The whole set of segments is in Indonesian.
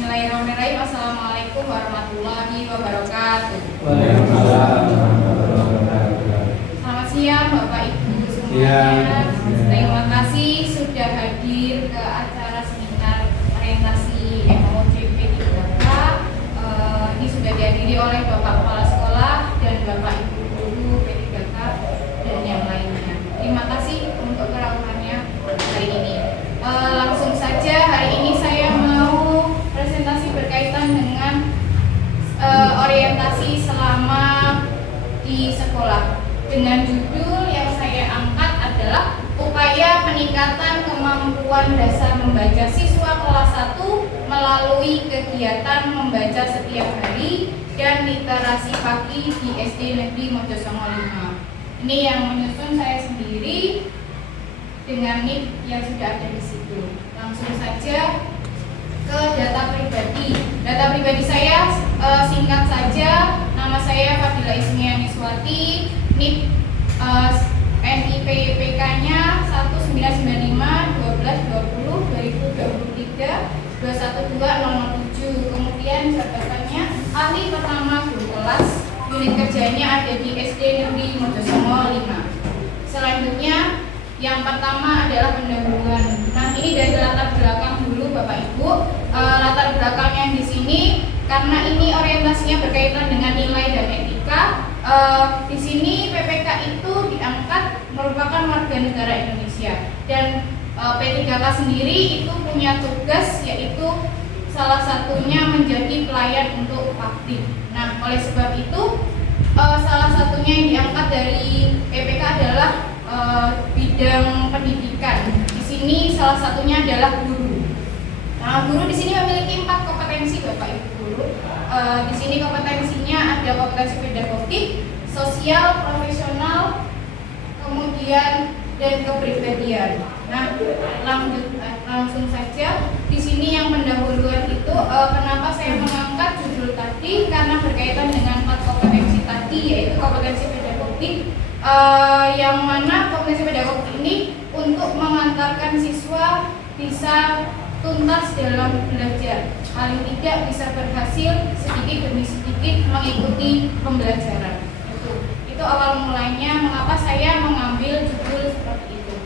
Bismillahirrahmanirrahim. Assalamualaikum warahmatullahi wabarakatuh. Waalaikumsalam warahmatullahi wabarakatuh. Selamat siang Bapak Ibu semuanya. Terima kasih sudah hadir ke acara seminar orientasi MOCP 3K. Ini sudah dihadiri oleh Bapak Kepala Sekolah dan Bapak Ibu Guru P3K dan yang lainnya. Terima kasih untuk kerawatannya hari ini. Langsung saja, hari ini saya mau presentasi berkaitan dengan orientasi selama di sekolah dengan judul yang saya angkat adalah upaya peningkatan kemampuan dasar membaca siswa kelas 1 melalui kegiatan membaca setiap hari dan literasi pagi di SD Negeri Mojosongo 5. Ini yang menyusun saya sendiri dengan NIP yang sudah ada di situ. Langsung saja ke data pribadi. Data pribadi saya singkat saja. Nama saya Fadila Ismiani Swati. NIP NIPPK-nya 1995 12 20 2023 212007. Kemudian jabatannya ahli pertama guru kelas. Unit kerjanya ada di SD Negeri Mojosongo 5. Selanjutnya yang pertama adalah pendahuluan. Nah, ini dari latar belakang dulu Bapak Ibu. Latar belakangnya di sini karena ini orientasinya berkaitan dengan nilai dan etika. Di sini PPK itu diangkat merupakan warga negara Indonesia dan P3K sendiri itu punya tugas yaitu salah satunya menjadi pelayan untuk publik. Nah, oleh sebab itu salah satunya yang diangkat dari PPK adalah bidang pendidikan. Di sini salah satunya adalah guru. Nah, guru di sini memiliki 4 kompetensi Bapak Ibu guru. Di sini kompetensinya ada kompetensi pedagogik, sosial, profesional, kemudian dan kepribadian. Nah, langsung saja. Di sini yang pendahuluan itu kenapa saya mengangkat judul tadi karena berkaitan dengan 4 kompetensi tadi yaitu kompetensi pedagogik. Yang mana kompetensi pedagogik ini untuk mengantarkan siswa bisa tuntas dalam belajar, paling tidak bisa berhasil sedikit demi sedikit mengikuti pembelajaran. Itu awal mulanya mengapa saya mengambil judul seperti itu.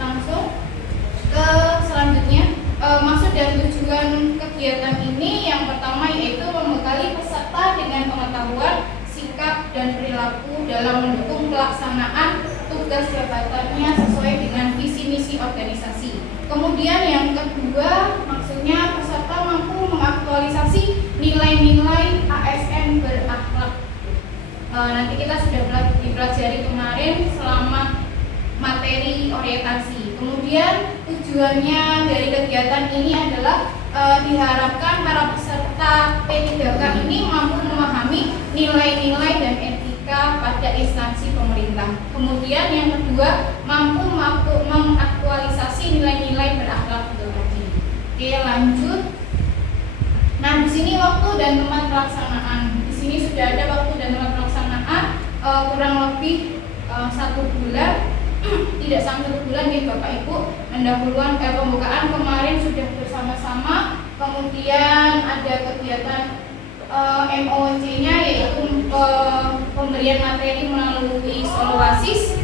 Langsung ke selanjutnya, maksud dan tujuan kegiatan ini yang pertama yaitu membekali peserta dengan pengetahuan, sikap dan perilaku dalam mendukung pelaksanaan tugas jabatannya sesuai dengan visi misi organisasi. Kemudian yang kedua, maksudnya peserta mampu mengaktualisasi nilai-nilai ASN berakhlak. Nanti kita sudah dipelajari kemarin selama materi orientasi. Kemudian tujuannya dari kegiatan ini adalah diharapkan para peserta P3K ini mampu memahami nilai-nilai dan etika pada instansi pemerintah. Kemudian yang kedua, mampu mengaktualisasi nilai-nilai berakhlak itu tadi. Oke, lanjut. Nah, di sini waktu dan tempat pelaksanaan. Di sini sudah ada waktu dan tempat pelaksanaan kurang lebih 1 bulan. Tidak sampai 1 bulan nih Bapak Ibu. Pendahuluan pembukaan kemarin sudah bersama-sama. Kemudian ada kegiatan MOC-nya yaitu pemberian materi melalui Soloasis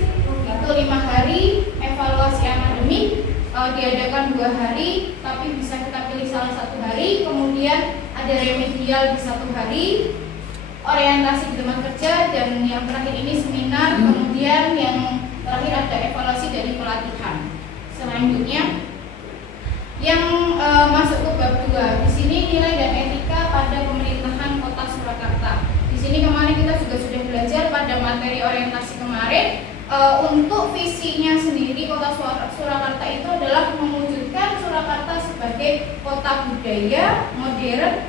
itu 5 hari, evaluasi akademik diadakan 2 hari, tapi bisa kita pilih salah 1 hari. Kemudian ada remedial di 1 hari, orientasi di tempat kerja, dan yang terakhir ini seminar. Kemudian yang terakhir ada evaluasi dari pelatihan. Selanjutnya yang masuk ke bab 2. Di sini nilai dan etika pada pemerintahan Kota Surakarta. Di sini kemarin kita juga sudah belajar pada materi orientasi kemarin. Untuk visinya sendiri Kota Surakarta itu adalah mewujudkan Surakarta sebagai kota budaya, modern,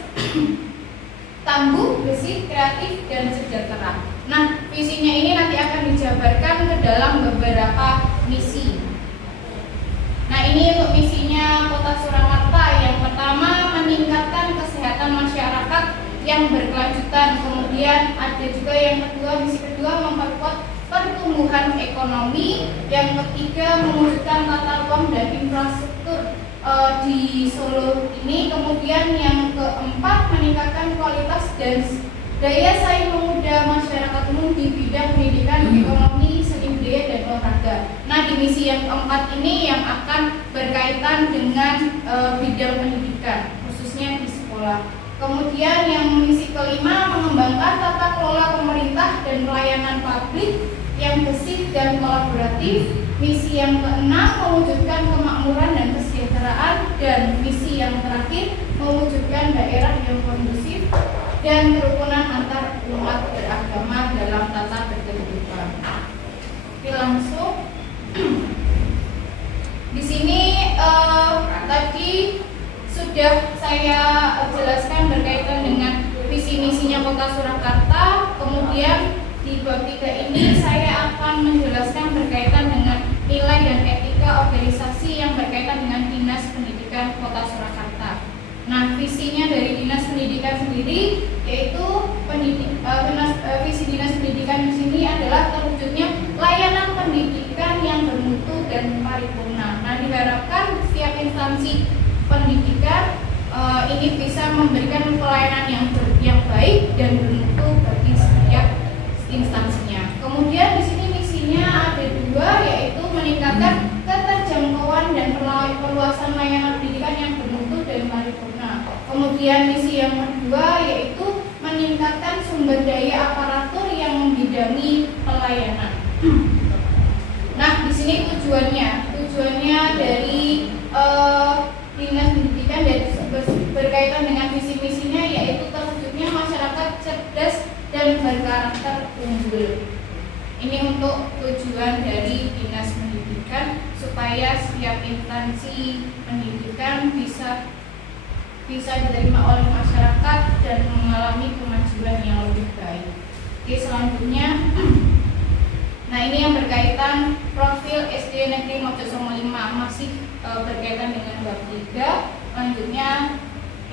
tangguh, bersih, kreatif, dan sejahtera. Nah, visinya ini nanti akan dijabarkan ke dalam beberapa misi. Nah, ini untuk misinya Kota Surakarta. Yang pertama, meningkatkan kesehatan masyarakat yang berkelanjutan. Kemudian ada juga yang kedua, misi kedua, memperkuat pertumbuhan ekonomi. Yang ketiga, mewujudkan tata ruang dan infrastruktur di Solo ini. Kemudian yang keempat, meningkatkan kualitas dan daya saing pemuda masyarakat umum di bidang pendidikan, ekonomi, seni budaya, dan olahraga. Nah, di misi yang keempat ini yang akan berkaitan dengan bidang pendidikan, khususnya di sekolah. Kemudian yang misi kelima, mengembangkan tata kelola pemerintah dan pelayanan publik yang bersih dan kolaboratif. Misi yang keenam, mewujudkan kemakmuran dan kesejahteraan. Dan misi yang terakhir, mewujudkan daerah yang kondusif dan kerukunan antar umat beragama dalam tata berkehidupan. Oke, langsung. Di sini tadi sudah saya jelaskan berkaitan dengan visi misinya Kota Surakarta. Kemudian di bab 3 ini saya akan menjelaskan berkaitan dengan nilai dan etika organisasi yang berkaitan dengan Dinas Pendidikan Kota Surakarta. Nah, visinya dari Dinas Pendidikan sendiri yaitu visi Dinas Pendidikan di sini adalah terwujudnya layanan pendidikan yang bermutu dan paripurna. Nah, diharapkan setiap instansi pendidikan ini bisa memberikan pelayanan yang baik dan bermutu bagi setiap instansinya. Kemudian di sini misinya ada 2, yaitu meningkatkan keterjangkauan dan perluasan layanan pendidikan yang bermutu dan paripurna. Kemudian misi yang kedua yaitu meningkatkan sumber daya aparatur yang membidangi pelayanan. Nah, di sini tujuannya dari Dinas Pendidikan dan berkaitan dengan visi misinya yaitu terwujudnya masyarakat cerdas dan berkarakter unggul. Ini untuk tujuan dari Dinas Pendidikan supaya setiap instansi pendidikan bisa diterima oleh masyarakat dan mengalami kemajuan yang lebih baik. Oke, selanjutnya, nah ini yang berkaitan profil SD Negeri Mojosongo 5 masih berkaitan dengan bab 3. Selanjutnya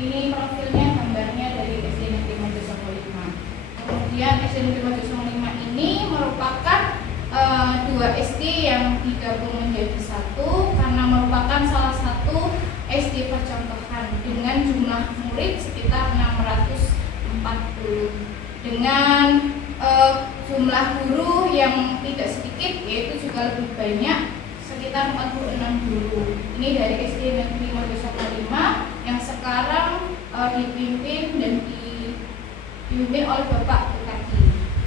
ini profilnya, gambarnya dari SD Negeri Mojosongo 5. Kemudian SD Negeri Mojosongo 5 ini merupakan 2 SD yang digabung menjadi satu karena merupakan salah satu SD percontohan dengan jumlah murid sekitar 640 dengan jumlah guru yang tidak sedikit yaitu juga lebih banyak sekitar 46 guru. Ini dari SD Negeri Mojosongo 5 yang sekarang dipimpin oleh Bapak Bupati.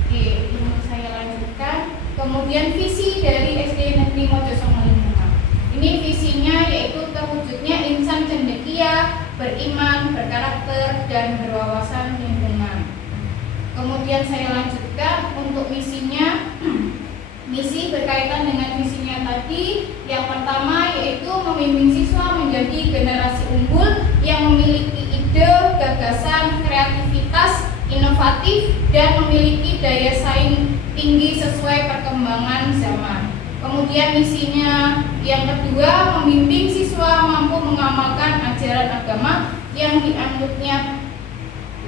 Oke, ini saya lanjutkan. Kemudian visi dari SD Negeri Mojosongo 5. Ini visinya yaitu terwujudnya insan cendekia, beriman, berkarakter, dan berwawasan lingkungan. Kemudian saya lanjutkan untuk misinya. Misi berkaitan dengan visinya tadi. Yang pertama yaitu membimbing siswa menjadi generasi unggul yang memiliki ide, gagasan, kreativitas, inovatif, dan memiliki daya saing tinggi sesuai perkembangan zaman. Kemudian misinya yang kedua, membimbing siswa mampu mengamalkan ajaran agama yang dianutnya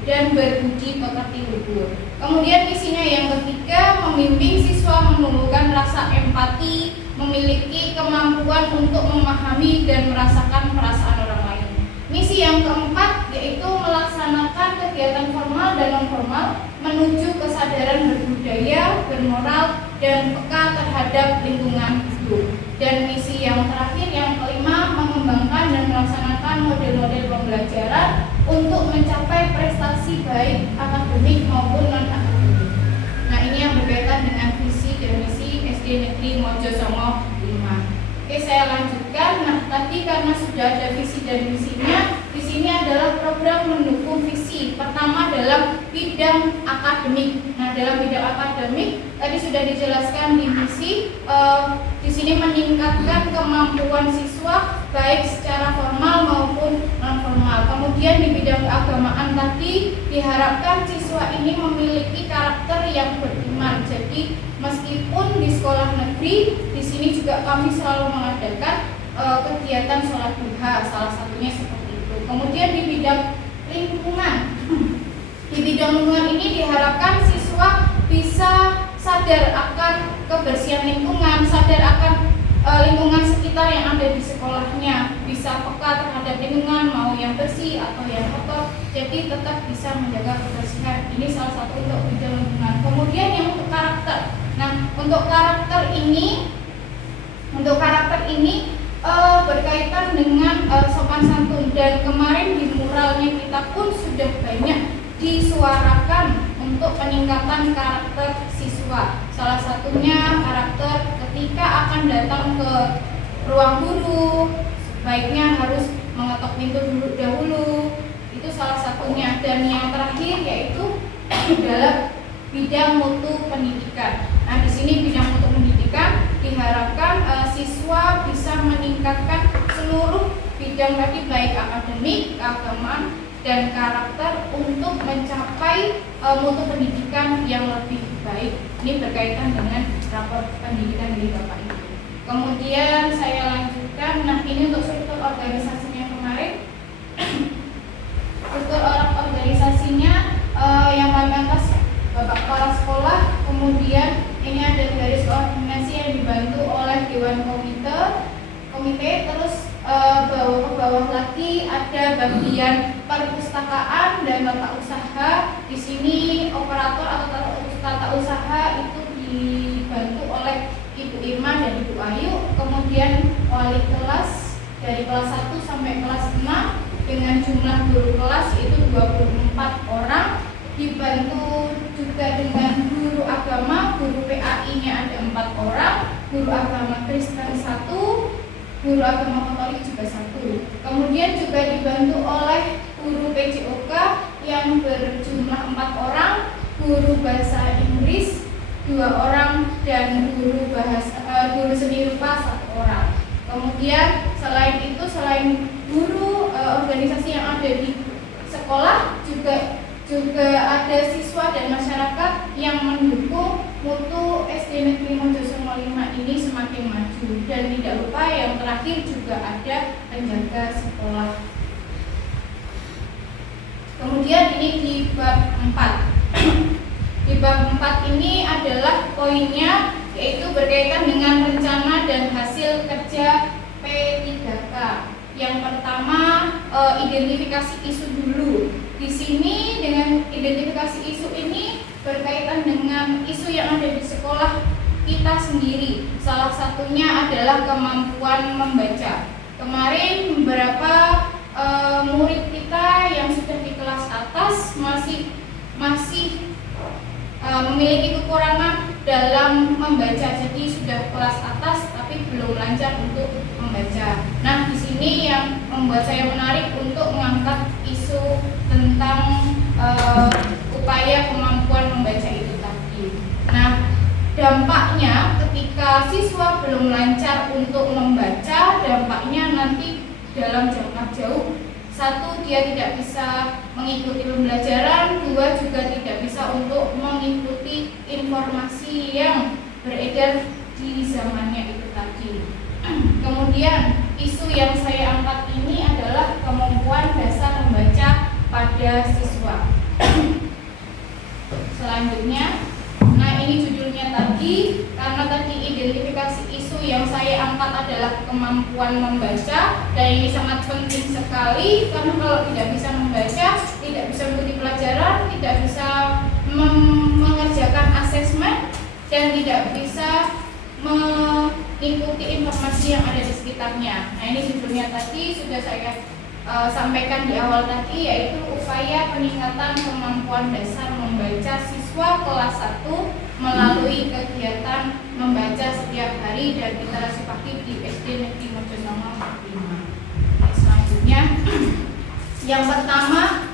dan berbudi pekerti luhur. Kemudian misinya yang ketiga, membimbing siswa menumbuhkan rasa empati, memiliki kemampuan untuk memahami dan merasakan perasaan orang lain. Misi yang keempat yaitu melaksanakan kegiatan formal dan non formal menuju kesadaran berbudaya, bermoral, dan peka terhadap lingkungan hidup. Dan misi yang terakhir yang kelima, mengembangkan dan melaksanakan model-model pembelajaran untuk mencapai prestasi baik akademik maupun non akademik. Nah, ini yang berkaitan dengan visi dan misi SD Negeri Mojosongo 5. Oke, saya lanjutkan. Nah, tadi karena sudah ada visi dan misinya, di sini adalah program mendukung visi. Pertama dalam bidang akademik. Nah, dalam bidang akademik tadi sudah dijelaskan di misi. Di sini meningkatkan kemampuan siswa baik secara formal maupun non formal. Kemudian di bidang keagamaan tadi diharapkan siswa ini memiliki karakter yang beriman. Jadi meskipun di sekolah negeri, di sini juga kami selalu mengadakan kegiatan sholat duha, salah satunya seperti itu. Kemudian di bidang lingkungan, di bidang lingkungan ini diharapkan siswa bisa sadar akan kebersihan lingkungan, sadar akan lingkungan sekitar yang ada di sekolahnya, bisa peka terhadap lingkungan mau yang bersih atau yang kotor, jadi tetap bisa menjaga kebersihan. Ini salah satu untuk bidang lingkungan. Kemudian yang untuk karakter. Nah, untuk karakter ini berkaitan dengan sopan santun, dan kemarin di muralnya kita pun sudah banyak disuarakan untuk peningkatan karakter siswa. Salah satunya karakter ketika akan datang ke ruang guru, sebaiknya harus mengetok pintu dahulu. Itu salah satunya. Dan yang terakhir yaitu dalam bidang mutu pendidikan. Nah, di sini bidang mutu pendidikan diharapkan siswa bisa meningkatkan seluruh bidang tadi, baik akademik, keagamaan, dan karakter untuk mencapai mutu pendidikan yang lebih baik. Ini berkaitan dengan rapor pendidikan dari Bapak Ibu. Kemudian saya lanjutkan. Nah, ini untuk struktur organisasinya kemarin. Struktur organisasinya yang paling atas Bapak Kepala Sekolah. Kemudian ini ada garis koordinasi yang dibantu oleh Dewan Komite. Terus bawah ke bawah lagi ada bagian perpustakaan dan tata usaha. Di sini operator atau tata usaha itu dibantu oleh Ibu Irma dan Ibu Ayu. Kemudian wali kelas dari kelas 1 sampai kelas 6 dengan jumlah guru kelas itu 24 orang. Dibantu juga dengan guru agama, guru PAI-nya ada 4 orang, guru agama Kristen 1, guru agama Katolik juga 1. Kemudian juga dibantu oleh guru PJOK yang berjumlah 4 orang, guru bahasa Inggris 2 orang, dan guru seni rupa 1 orang. Kemudian selain guru organisasi yang ada di sekolah juga ada siswa dan masyarakat yang mendukung mutu SD Negeri Mojosongo 5 ini semakin maju. Dan tidak lupa yang terakhir juga ada penjaga sekolah. Kemudian ini di bab 4. Di bab 4 ini adalah poinnya, yaitu berkaitan dengan rencana dan hasil kerja P3K. Yang pertama identifikasi isu dulu. Di sini dengan identifikasi isu ini berkaitan dengan isu yang ada di sekolah kita sendiri. Salah satunya adalah kemampuan membaca. Kemarin beberapa murid kita yang sudah di kelas atas masih memiliki kekurangan dalam membaca. Jadi sudah kelas atas tapi belum lancar untuk membaca. Nah, di sini yang membuat saya menarik untuk mengangkat isu tentang upaya kemampuan membaca itu tadi. Nah, dampaknya ketika siswa belum lancar untuk membaca, dampaknya nanti dalam jangka jauh. 1, dia tidak bisa mengikuti pembelajaran. 2, juga tidak bisa untuk mengikuti informasi yang beredar di zamannya itu tadi. Kemudian isu yang saya angkat ini adalah kemampuan dasar membaca pada siswa. Selanjutnya, nah ini judulnya tadi, karena tadi identifikasi isu yang saya angkat adalah kemampuan membaca, dan ini sangat penting sekali karena kalau tidak bisa membaca, tidak bisa mengikuti pelajaran, tidak bisa mengerjakan asesmen, dan tidak bisa mengikuti informasi yang ada di sekitarnya. Nah, ini judulnya tadi sudah saya sampaikan di awal tadi, yaitu upaya peningkatan kemampuan dasar membaca siswa kelas 1 melalui kegiatan membaca setiap hari dan literasi pagi di SD Negeri Mojosongo 5. Selanjutnya, yang pertama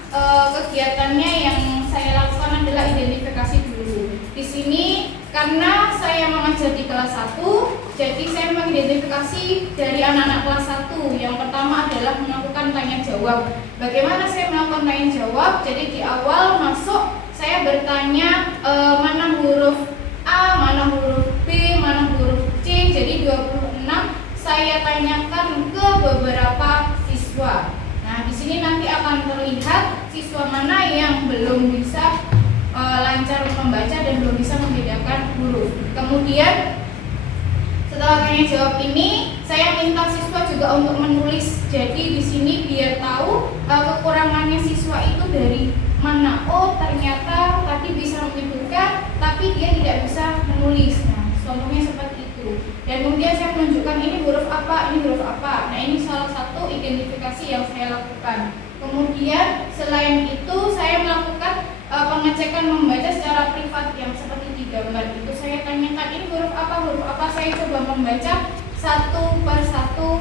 kegiatannya yang saya lakukan adalah identifikasi dulu. Di sini karena saya mengajar di kelas 1, jadi saya mengidentifikasi dari anak-anak kelas 1. Yang pertama adalah melakukan tanya jawab. Bagaimana saya melakukan tanya jawab? Jadi di awal masuk saya bertanya mana huruf A, mana huruf B, mana huruf C. Jadi 26 saya tanyakan ke beberapa siswa. Nah, di sini nanti akan terlihat siswa mana yang belum bisa lancar membaca dan belum bisa membedakan huruf. Kemudian Setelah tanya jawab ini, saya minta siswa juga untuk menulis. Jadi di sini biar tahu kekurangannya siswa itu dari mana. Oh, ternyata tadi bisa menyebutkan, tapi dia tidak bisa menulis. Nah, contohnya seperti itu. Dan kemudian saya menunjukkan ini huruf apa, ini huruf apa. Nah, ini salah satu identifikasi yang saya lakukan. Kemudian selain itu saya melakukan pengecekan membaca secara privat yang seperti di gambar itu. Saya tanyakan ini huruf apa, saya coba membaca satu per satu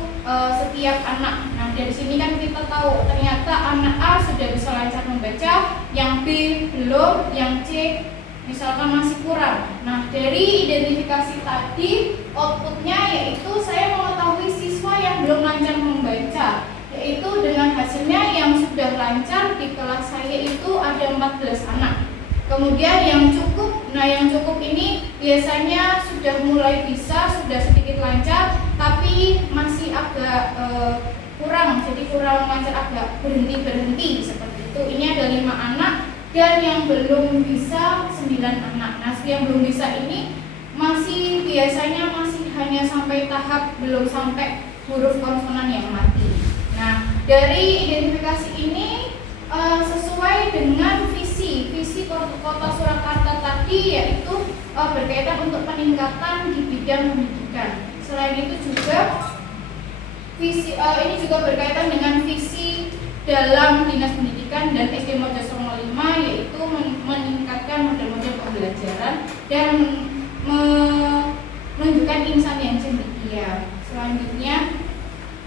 setiap anak. Nah, dari sini kan kita tahu ternyata anak A sudah bisa lancar membaca, yang B belum, yang C misalkan masih kurang. Nah, dari identifikasi tadi outputnya yaitu saya mengetahui siswa yang belum lancar membaca, yaitu dengan hasilnya yang sudah lancar di kelas saya itu ada 14 anak. Kemudian yang cukup, nah yang cukup ini biasanya sudah mulai bisa, sudah sedikit lancar, tapi masih agak kurang, jadi kurang lancar, agak berhenti seperti itu. Ini ada 5 anak dan yang belum bisa 9 anak. Nah, yang belum bisa ini masih biasanya masih hanya sampai tahap belum sampai huruf konsonan yang mati. Nah, dari identifikasi ini sesuai dengan visi Kota Surakarta tadi, yaitu berkaitan untuk peningkatan di bidang pendidikan. Selain itu juga visi ini juga berkaitan dengan visi dalam Dinas Pendidikan dan SD Mojosongo 5, yaitu meningkatkan model-model pembelajaran dan menunjukkan insan yang cendekia. Selanjutnya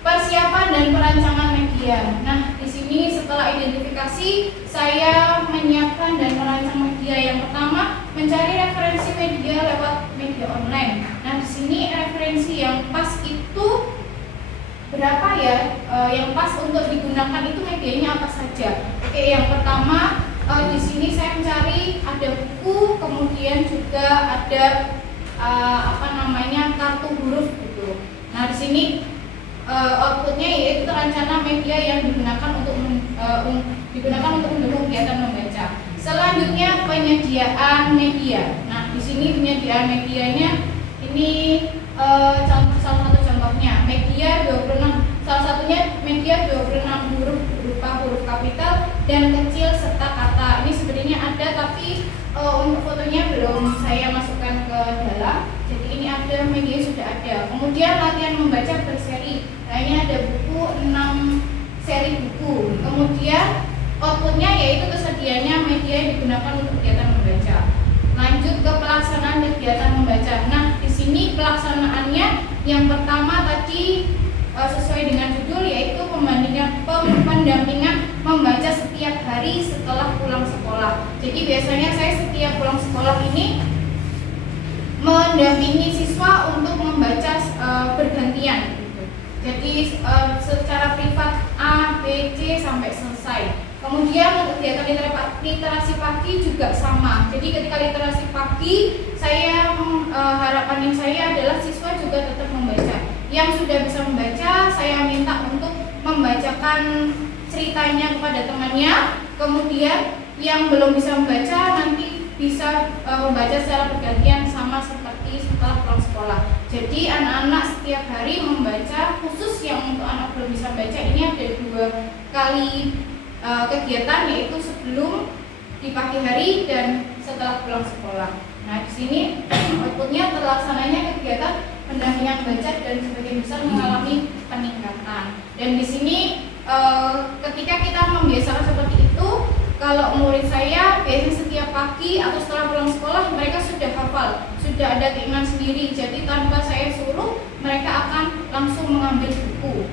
persiapan dan perancangan media. Nah, di sini setelah identifikasi, saya menyiapkan dan merancang media. Yang pertama, mencari referensi media lewat media online. Nah, di sini referensi yang pas itu berapa ya? Yang pas untuk digunakan itu medianya apa saja? Oke, yang pertama di sini saya mencari ada buku, kemudian juga ada kartu huruf gitu. Nah, di sini outputnya yaitu rencana media yang digunakan untuk mendukung kegiatan membaca. Selanjutnya penyediaan media. Nah, di sini penyediaan medianya ini salah satu contohnya media 26. Salah satunya media 26 huruf berupa huruf kapital dan kecil serta kata. Ini sebenarnya ada, tapi untuk fotonya belum saya masukkan ke dalam. Jadi ini ada, media sudah ada. Kemudian latihan membaca berseri. Nah, ini ada buku 6 seri buku. Kemudian outputnya yaitu tersedianya media yang digunakan untuk kegiatan membaca. Lanjut ke pelaksanaan kegiatan membaca. Nah, di sini pelaksanaannya yang pertama tadi sesuai dengan judul, yaitu pendampingan membaca setiap hari setelah pulang sekolah. Jadi biasanya saya setiap pulang sekolah ini mendampingi siswa untuk membaca bergantian gitu. Jadi secara privat A, B, C sampai selesai. Kemudian untuk kegiatan literasi pagi juga sama. Jadi ketika literasi pagi, saya harapannya saya adalah siswa juga tetap membaca. Yang sudah bisa membaca, saya minta untuk membacakan ceritanya kepada temannya. Kemudian yang belum bisa membaca nanti bisa membaca secara bergantian sama seperti setelah pulang sekolah. Jadi anak-anak setiap hari membaca, khusus yang untuk anak belum bisa membaca ini ada 2 kali kegiatan, yaitu sebelum di pagi hari dan setelah pulang sekolah. Nah, di sini outputnya terlaksananya kegiatan pendampingan baca dan sebagian besar mengalami peningkatan. Dan di sini ketika kita membiasakan seperti itu, kalau murid saya biasanya setiap pagi atau setelah pulang sekolah mereka sudah hafal, sudah ada keinginan sendiri. Jadi tanpa saya suruh mereka akan langsung mengambil buku.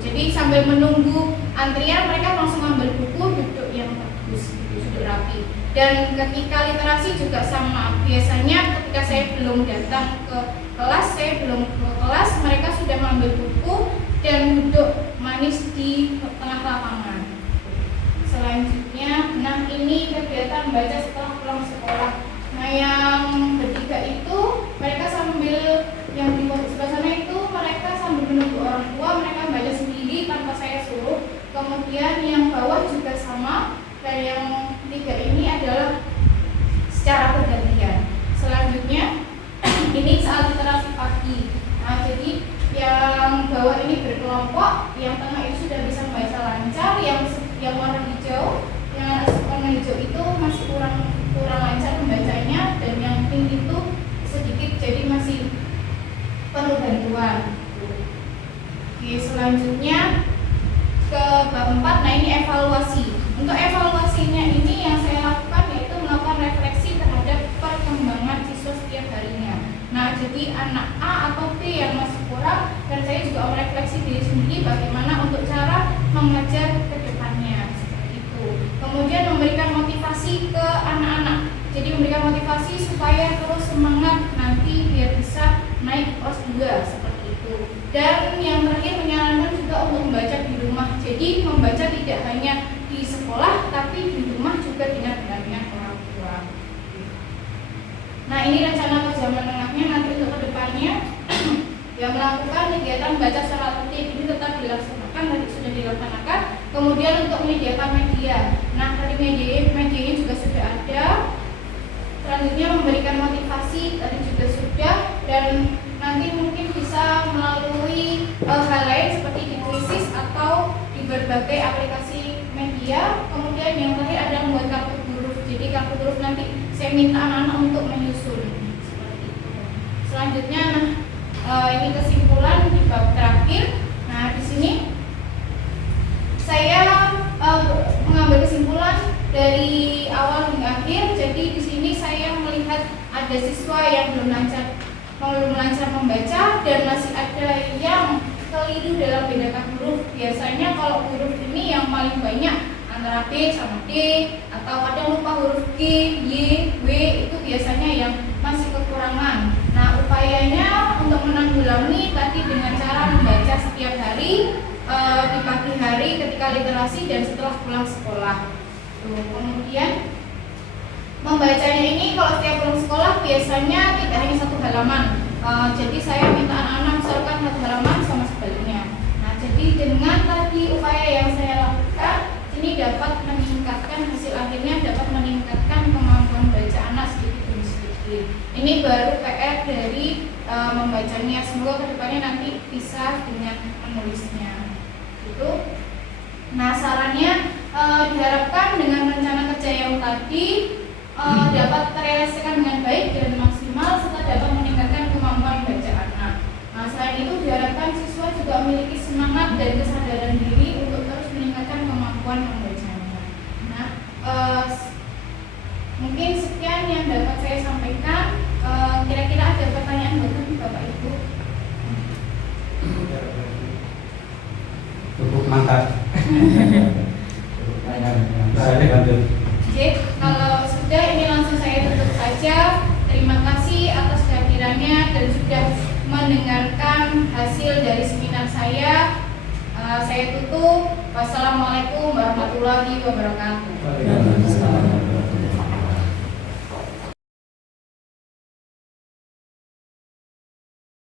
Jadi sambil menunggu antrian mereka langsung ambil buku, duduk yang bagus, duduk rapi. Dan ketika literasi juga sama. Biasanya ketika saya belum datang ke kelas, mereka sudah mengambil buku dan duduk manis di tengah lapangan. Selanjutnya, nah ini kegiatan baca setelah pulang sekolah. Nah, yang ketiga itu mereka sambil, yang di sebelah sana itu mereka sambil menunggu orang tua, mereka baca sendiri tanpa saya suruh. Kemudian yang bawah juga sama, dan yang tiga ini adalah secara bergantian. Selanjutnya ini saat literasi pagi. selanjutnya ke bab 4, nah ini evaluasi. Untuk evaluasinya ini yang saya lakukan yaitu melakukan refleksi terhadap perkembangan siswa setiap harinya. Nah, jadi anak A atau B yang masih kurang, dan saya juga merefleksi diri sendiri bagaimana untuk cara mengajar ke depannya, seperti itu. Kemudian memberikan motivasi ke anak-anak. Jadi memberikan motivasi supaya terus semangat nanti biar bisa naik kelas 2, seperti itu. Dan yang terakhir menyarankan juga untuk membaca di rumah. Jadi membaca tidak hanya di sekolah tapi di rumah juga dengan pendampingan orang tua. Nah, ini rencana kerja menengahnya nanti untuk kedepannya. Yang melakukan kegiatan baca secara tertib ini tetap dilaksanakan, tadi sudah dilaksanakan. Kemudian untuk menyediakan media, nah tadi medianya juga sudah ada. Selanjutnya memberikan motivasi tadi juga sudah, dan nanti mungkin bisa melalui hal lain seperti di Quizizz atau di berbagai aplikasi media. Kemudian yang terakhir adalah membuat kartu huruf. Jadi kartu huruf nanti saya minta anak-anak untuk menyusun seperti itu. Selanjutnya, ini kesimpulan di bab terakhir. Nah, di sini saya mengambil kesimpulan dari awal hingga akhir. Jadi di sini saya melihat ada siswa yang belum lancar membaca, dan masih ada yang keliru dalam membedakan huruf. Biasanya kalau huruf ini yang paling banyak antara B sama D, atau ada lupa huruf G, Y, W, itu biasanya yang masih kekurangan. Nah, upayanya untuk menanggulangi tadi dengan cara membaca setiap hari, di pagi hari ketika literasi dan setelah pulang sekolah. Kemudian membacanya ini kalau setiap pulang sekolah biasanya tidak hanya satu halaman. Jadi saya minta anak-anak misalkan satu halaman sama sebaliknya. Nah, jadi dengan tadi upaya yang saya lakukan ini dapat meningkatkan hasil akhirnya, dapat meningkatkan kemampuan baca anak sedikit demi sedikit. Ini baru PR dari membacanya. Semoga kedepannya nanti bisa dengan menulisnya. Gitu. Nah, sarannya diharapkan dengan rencana kerja yang tadi dapat terrealisasikan dengan baik dan maksimal, serta dapat meningkatkan kemampuan baca anak. Nah, selain itu diharapkan siswa juga memiliki semangat dan kesadaran diri untuk terus meningkatkan kemampuan membacanya. Nah, mungkin sekian yang dapat saya sampaikan. Kira-kira ada pertanyaan buat Bapak Ibu? Cukup mantap. Saya lanjut. Oke, kalau sudah ini langsung saya tutup saja. Terima kasih atas kehadirannya dan sudah mendengarkan hasil dari seminar saya. Saya tutup. Wassalamualaikum warahmatullahi wabarakatuh. Waalaikumsalam.